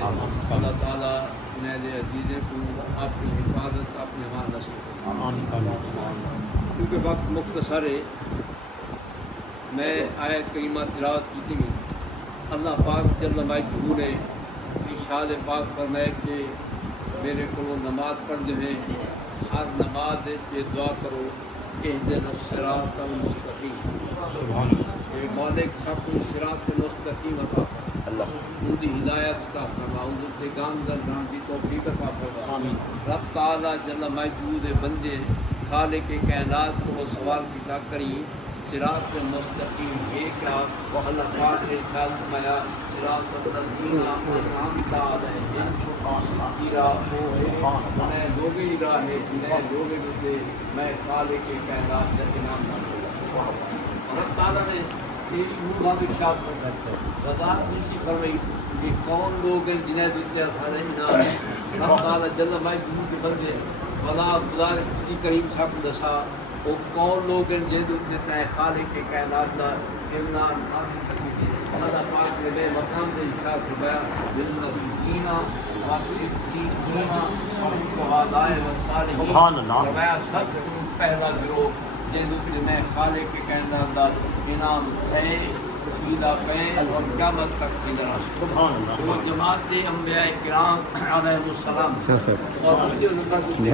فرمائے. اللہ تعالیٰ میرے عزیزیں کو اپنی حفاظت اپنے ہاں نصیب فرمائے. کیونکہ وقت مختصر ہے میں آیت کریمہ تلاوت کی تھی. اللہ پاک جل مجدہ نے ارشاد پاک فرمائے کہ میرے کو نماز پڑھ دیں ہر نماز پہ دعا کرو اہدنا الصراط المستقیم. یہ مالک سب کو صراط مستقیم عطا فرما. اللہ ان کی ہدایت کا فرما ان کے گامزن رہن کی توفیق عطا فرما. رب تعالیٰ جل مجدہ بندے خالق کائنات کو سوال کیا کری صراط مستقیم ایک رات اللہ پاک نے ارشاد فرمایا صراط الذین انعمت علیہم میں لوگ ہی راہ ہے جنہیں لوگ سے میں خالق کائنات کا نام نہ اللہ تعالیٰ نے تیری روح بھی ارشاد فرمایا وضاحت نہیں فرمائی کہ کون لوگ ہیں جنہیں دیتے سارے انعام ہیں. رب تعالیٰ جل مجدہ کے بندے ولا خدا کی کریم صاحب دسا وہ کون لوگ ہیں جن دیتے ہیں خالق کے کائنات کا امنان اللہ پاک نے بے مقام سے ارشاد فرمایا للذین واقعی شہدائے والصالحین فرمایا سب سے پہلا گروہ جن میں خالق کے کائنات کا انعام ہے سیدھا پہ اور قیامت تک کی طرح وہ جماعت انبیاء کرام علیہ السلام اور مجھے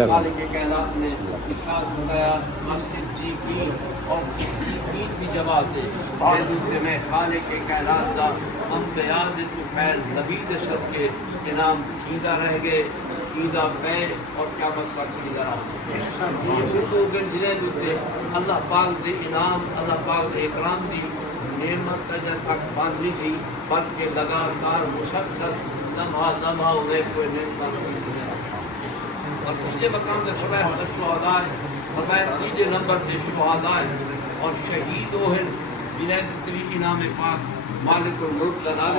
خالق کے کائنات نے ارشاد فرمایا صدیقین اور صدیقین کی جماعت ہے میں خالق کے کائنات کا انبیاء تو خیر نبی دے صدقے انعام سیدھا رہ گئے سیدھا پہ اور قیامت تک کی طرح جنہیں سے اللہ پاک دے انعام اللہ پاک دے اکرام دی نعمت تک باندھی تھی بلکہ لگاتار مسلسل لمحہ لمحہ انہیں کوئی نعمت اور تیجے مقام سے فرمایا شہداء فرمایا تیجے نمبر سے شہداء اور شہید وہ ہیں جنہیں تیری انعام پاک مالک الملک کا نام